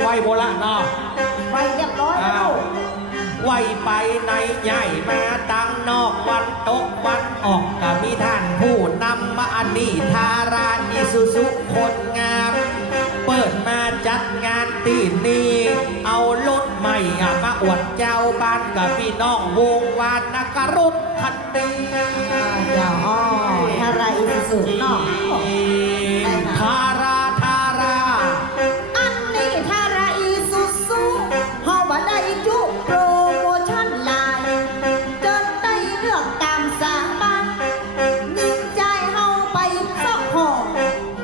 ไว้โบราณเนาะไปเรียบร้อยแล้วไว้ไปในใหญ่มาตั้งนอกวันตกวันออกก็มีท่านผู้นำมาอันนี้ทารานิสุสุคนงาม เปิดมาจัดงานตีนี้เอารถใหม่อะมาอวดเจ้าบ้านกับพี่น้องวงวานนักรถคันนี้เจ้าอ้อทาราอิสุสุเนาะทาราทา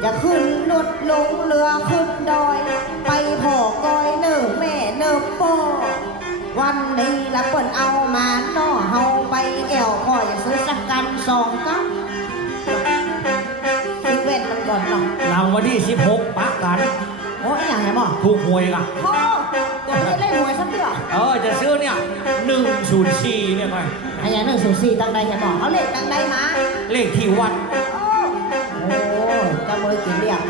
จะขึ้นรถลงเรือขึ้นดอย ไปพอกอยเนิ่แม่เนิ่ปอวันนี้ละเปิ้นเอามาน้อเฮาไปแอวคอยซื้อสักกันสองกันซื้อเวทมันก่อนเนาะหลังวันที่16ปะกันโอ้ยอย่างไรบ่ถูกหวยกันโอ้ก็ไม่ได้หวยสักเดือเออจะซื้อเนี่ย104เนี่ยไปอันอย่างหนึ่งศูนย์สี่ตั้งใดใช่บ่เอาเลขตั้งใดมาเลขที่วัดโอ้โอ้ จะมือกี่เรียก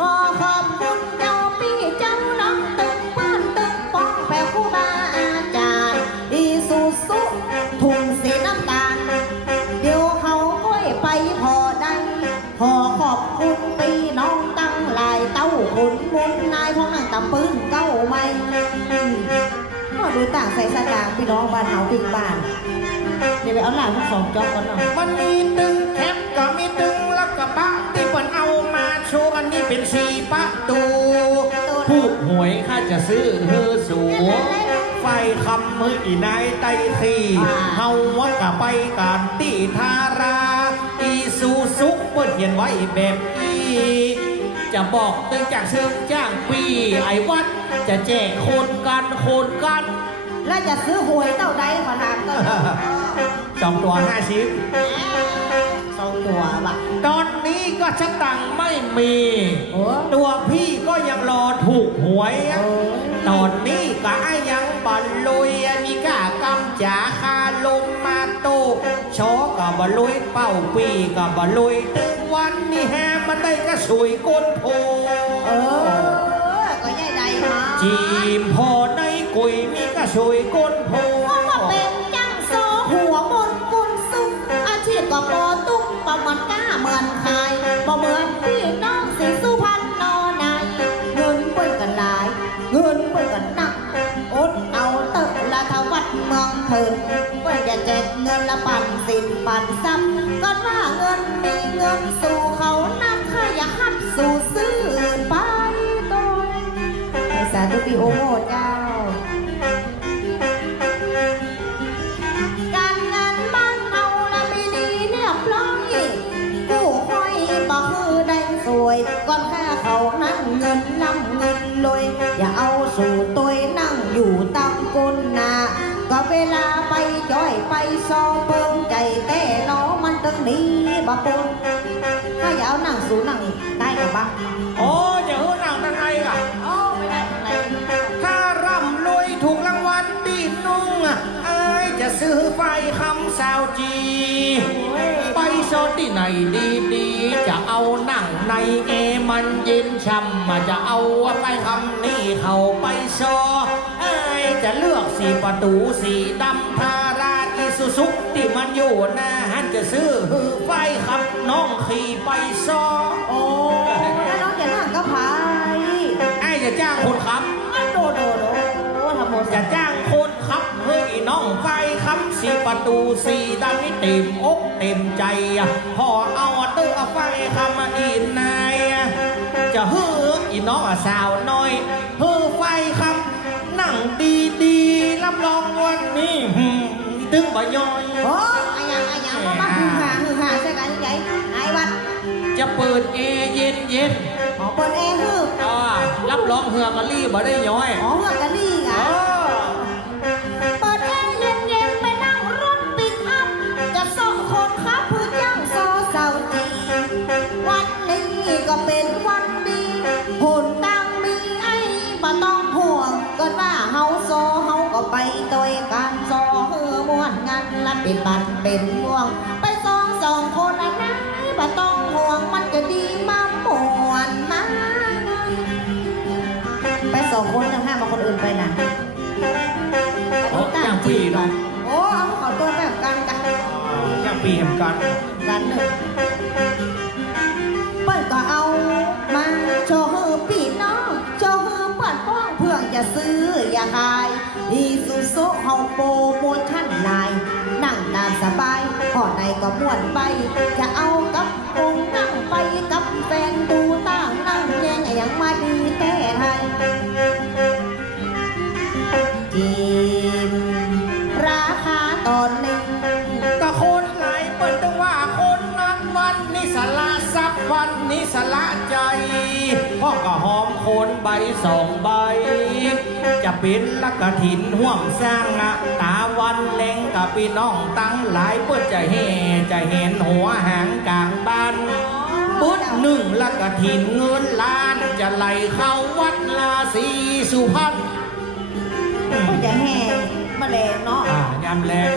ก็ขอบคุณเจ้าพี่เจ้าน้องตึงบ้านตึงป้องแปลครูบาอาจารย์อีสุสุถุงสีน้ำตาล เดี๋ยวเขาก้อยไปพอได้ขอขอบคุณพี่น้องตั้งหลายเต้าขุนมุนนายพ่อนั่งตำปืนเก้าไม่ก็ดูต่างใส่สตางค์พี่น้องบ้านเฮาพิงบ้านเดี๋ยวไปเอาหลานทั้งสองจอกก่อนเนาะมันมีตึง ปะที่เปินเอามาโชว์กันนี่เป็นสีประตูผู้หวยข้าจะซื้อเฮอสูไฟคำมืออีนายไตทีเฮาวัดกับไปการตีทารา อีสูซุกเปิดเขียนไว้แบบอีจะบอกตึงจากเชิงจ้างปีไอ้วัด จะแจกโคนกันโคนกัน แล้วจะซื้อหวยเต่าใดขอถามก็สองตัวห้าชิ้นสองตัวบะตอนนี้ ก็ชะตังค์ไม่มีโอ้ตัวพี่ก็ยังรอถูกหวยโอ้ตอนนี้ก็ยังบอลลุยมีกากำจ๋าคาลงมาโตชอกับบอลลุยเป้าปีกับบอลลุยตึงวันนี่แฮมันได้ก็สวยก้นโพเออก็ใหญ่ใดมาจีมพอในกุยมีก็สวยก้นโพ เหมือนพี่น้องสิสุพรรณนอนายเงินเปิ้นกันหลาย เงินเปิ้นกันหนักอดเอาเติบละทวัดเมืองเถินเปิ้นจะแจกเงินละปันสินปันซ้ำก็ว่าเงินมีเงินสู่เขานักขยะหัดสู่ซื้อไปก่อนให้สาธุปีโอโมเจ้า ลาไปจ้อยไปซอเปิงใจแต่ล้อมันตึงนี้บ่ปนถ้าอย่าเอานั่งสู่นั่งได้กับบ้างโอ้ยอย่าหื้อหนังตั้งไงอะโอ้ไม่ได้อะไรถ้าร่ำรวยถูกรางวัลดีนุ่งอะไอ้ายจะซื้อไฟคำสาวจีไปโซนที่ไหนดีๆจะเอานั่งในเอมันเย็นช่ำมาจะเอาไฟคำนี้เข้าไปโซไอ้ายจะเลือกสีประตูสีดำทาราอีสุซุที่มันอยู่หน้าหันจะซื้อหือไฟคำน้องขี่ไปโซโอ้แล้วน้องจะนั่งก็พายไอ้ายจะจ้างคนขับอันโดโดโดทำโมจะจ้างคนขับเฮ้ยน้องไฟคำสีประตูสีดำนี่เต็มอกเต็มใจอะพอเอาเตื้อไฟคำมาอีนายอะจะเฮ้ออีน้องอะสาวน้อยเตึงบ่ย่อยโอ้อายังอายังมาบ้าฮือหาฮือหาใช่กันใหญ่ไอ้วัดจะเปิดเอร์เย็นเย็นอ๋อเปิดแอร์ฮือๆอ่ารับรองเหือกะรีบ่ได้ย้อยอ๋อเฮือกันนี่ไง งานละปิดบันเป็นม่วง ไปสองสองคนอันไหนบ่ต้องห่วงมันจะดีมาม่วนมาไปสองคนทั้งห้ามมาคนอื่นไปนะโอ้จ้างปีเนาะโอ้เอาขอตัวแบบกันกันจ้างปีเหมือนกันกันหนึ่งเสบายพอในก็ม่วนไป จะเอากับคงนั่งไปกับแฟนดูตั้งนั่งแย่งอย่างมาดีแต่ไทยจีมราคาตอนหนึ่งก็คนหลายเปิ้นต้องว่าคนนั้นวันนี้สละทรัพย์วันนี้สละใจพ่อก็หอมคนใบสองใบ จะเป็นลักกะถินห่วมสร้างอะตาวันเล็งกับพี่น้องตั้งหลายเพื่อจะเฮจะเห็นหัวหางกลางบ้านปุ๊ดหนึ่งลักกะถินเงินล้านจะไหลเข้าวัดลาสีสุพรรณก็จะแห่มาแรงเนาะอ่ายามแรง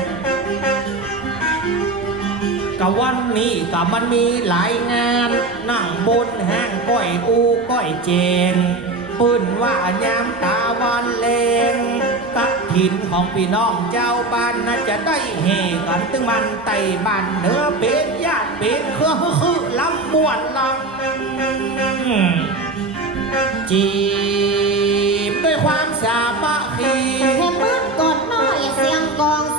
กะวันนี้กะมันมีหลายงาน นั่งบนห้างก้อยอูก้อยเจน ปืนว่ายามตาวันเลงกะถินของพี่น้องเจ้าบ้านน่าจะได้เฮกันตึงมันไต่บ้านเนื้อเป็นญาติเป็นเครือคือลำบวนลำจีบด้วยความสามัคคีแค่ปืนก่อนน้อยเสียงกองเสียงก้อง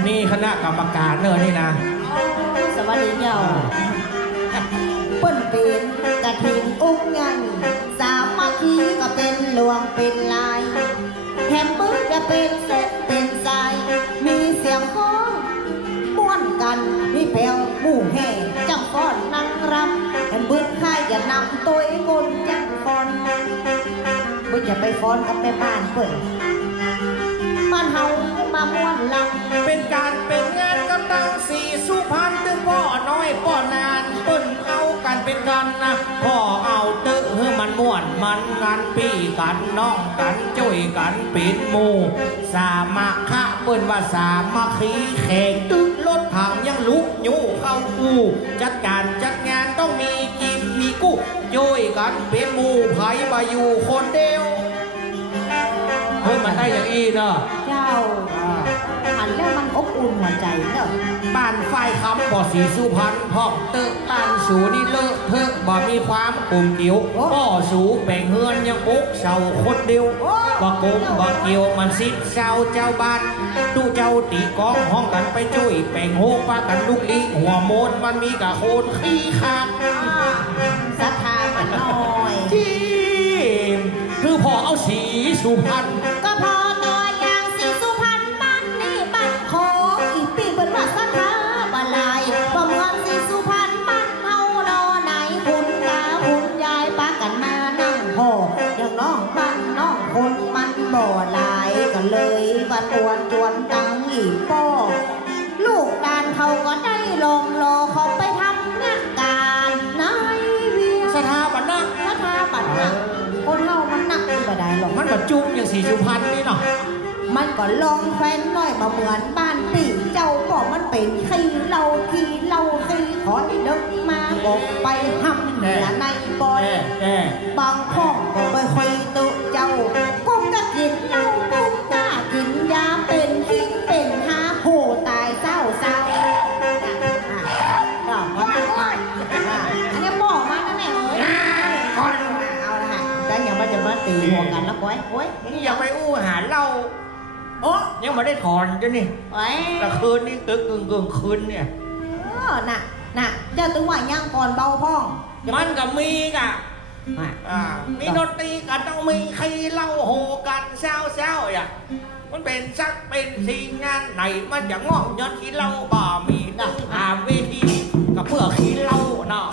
ันนี้คณะกรรมการเนอะนี่นะ สวัสดีเจ้าเปิ้นเป็นกระถิ่นอุ้งยันสามัคคีก็เป็นหลวงเป็นลายแถมปืนจะเป็นเส้นเป็นสาย มีเสียงก้องม้วนกันมีแผ่วหมู่แห่จังฟ้อนนั่งรำแถมปืนค่ายจะนำตัวกนจังฟ้อนบ่จะไปฟ้อนกับแม่บ้านเปิ้นามาม้วนลำเป็นการเป็นงานกำลังสีสุพรรณถึงพ่อน้อยพ่อนานเปิ้นเอากันเป็นกันนะพ่อเอาตึกให้มันม่วนมันงานปีกันน้องกันจุยกันปิดหมู่สามัคคะเปิ้นว่าสามัคคีแข่งตึกรถผังยังลุกยู่เข้ากูจัดการจัดงานต้องมีกินมีกู้จุยกันเป็นหมู่ไผมาอยู่คนเดียวเฮ้ยมันได้อย่างอีเนาะเจ้า หันแล้วมันอบอุ่นหัวใจเนอะบ้านฝ่ายคำบ่อสีสุพรรณพ่องเตอะบ้านสูนี่เลอะเทอะบ่มีความกลมเกี่ยวพ่อสูแบ่งเฮือนยังบุกเสาคนเดียวบ่กลมบ่เกี่ยวมันสิเศร้าเจ้าบ้านดูเจ้าตีกองห้องกันไปจุ้ยแบ่งโฮกปากันลูกลีหัวโมนมันมีกะโคนขี้ขาดศรัทธามันน้อยทีมคือพอเอาสีสุพรรณก็พอ ตวนจวนตังอีป้อลูกดานเขาก็ได้ลงรอเขาไปทำงานการนายเวียสถาบันนะถ้าทาบัตรหนักคนเฮามันหนักที่บ่ได้หรอกมันมาจุ้มอย่างสีสุพรรณนี่เนาะมันก็ลองแฟนน้อยมาเหมือนบ้านปีเจ้าบอกมันเป็นขี้เราขี้เราขี้ขอให้ดึกมาบอกไปห้ำเหนือในบอลแน่แน่บางข้องก็ไปคอยตุเจ้า ยังไม่ได้ถอนจ้ะนี่ไว้แต่คืนนี่ตึกกึ่งกึ่งคืนเนี่ยเออน่ะน่ะเจ้าตึงว่าย่างก่อนเบาพ้องเดี๋ยวมันก็มีกะอะอ่ามีดนตรีกันต้องมีใครเล่าโหกันเศร้าเศร้าๆอะมันเป็นสักเป็นสีงานไหนมันจะงอกย้อนขี้เหล่าบ่มีนะหาเวทีกับเพื่อขี้เหล่าเนาะ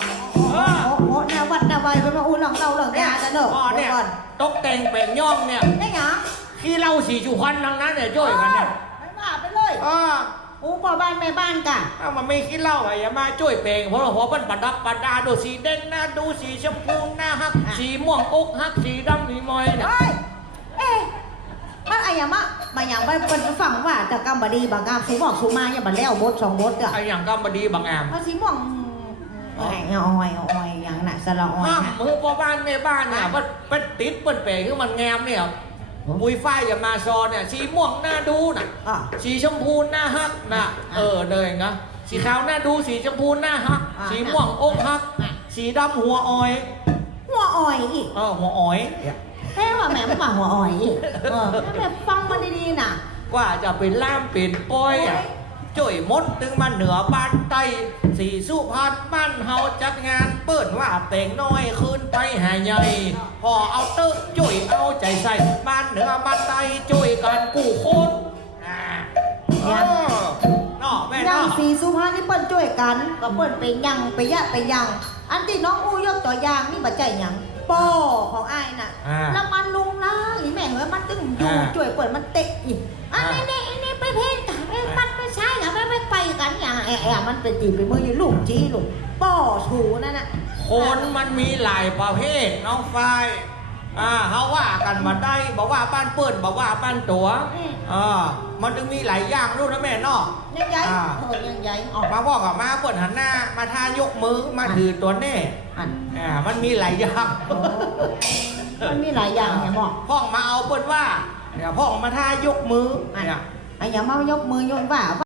เอโอ้อโหหน้าวัดหน้าใบเป็นมาอู้หลังเราหลังยากันเนอะพ่อเนี่ยดี๋วก่อนตกแต่งแปลงย่องเนี่ยได้หยัง ขี้เหล่าสีจุพันทั้งนั้นเนี่ยจ้อยกันเนี่ยไม่ว่าไปเลยเอออู้พ่อบ้านแม่บ้านกะเอามันไม่คิดเล่าอะอย่ามาช่วยเปลงเพราะว่าหัวมันประดับประดาดูสีเด่นนะดูสีชมพูหน้าฮักสีม่วงอกฮักสีดำมีมอยเนี่ยเฮ้ยเอ๊ะมันอะไรอย่างมะมาอย่างไปเป็นฟังว่าแต่กำบดีบางงามสีม่วงสูมาอย่าบันแล้วบทสองบทอะไอ้อย่างก็บดีบางงามมาสีม่วงอ้อยอ้อยอ้อยอย่างน่ะสละอ้อยห้ามน่ะมือพ่อบ้านแม่บ้านเนี่ยมันเป็นติดเป็นเปลงคือมันงามเนี่ย มุยฝ้ายอย่ามาซอเนี่ยสีม่วงหน้าดูน่ะอะ สีชมพูหน้าฮักน่ะเออเลยนะสีขาวหน้าดูสีชมพูหน้าฮัก อ่าสีม่วงอกฮักอะสีดำหัวอ้อยหัวอ้อยอีกเออหัวอ้อยเฮ้ว่าแม่มาหัวอ้อยอีกเออแม่ฟังมันดีๆน่ะกว่าจะเป็นล่ามเป็นป้อยอะ จ่วยมดถึงมาเหนือบ้านใต้สีสุพรรณบ้านเฮาจัดงานเปิดว่าเต่งน้อยขึ้นไปหาใหญ่พอเอาเตอะจ่วยเอาใจใส่บ้านเหนือบ้านใต้จ่วยกันกู้คนอ่าเออเนาะแม่ยังเนาะสีสุภาพนี่เปิ้นช่วยกัน ก็เปิ้นไปยังไปยะไปยัง อันที่น้องอู้ยกตัวอย่างนี่บัจใจหยังป้อของอ้ายน่ะอ่าแล้วมันลุงนะอีแม่เฮ้ยมันตึงอยู่อ่าช่วยเปิดมันเตะอีกอันนี้นี่อันนี้ไปเพศกันเอ้ยมันไม่ใช่ อะไม่ไม่ไปกันอย่างแอะแอะมันเป็นตีเป็นมืออยู่ลูกจีลูกป้อถูนั่นน่ะคนมันมีหลายประเภทน้องฝ้ายอ่าเขาว่ากันมาได้บอกว่าบ้านเปิดบอกว่าบ้านตัวอืมอ่ามันจึงมีหลายอย่างรู้นะแม่เนาะยังใหญ่อ่าเออยังใหญ่ออกมาพ่อกับมาเปิดหันหน้า มาทายกมือมาถือตัวแน่อันอ่ามันมีหลายอย่างโอ้มันมีหลายอย่างเนี่ยบอกพ่องมาเอาเปิดว่าเนี่ยพ่องมาทายกมือเนี่ยไอ้อย่ามายกมือยกว่า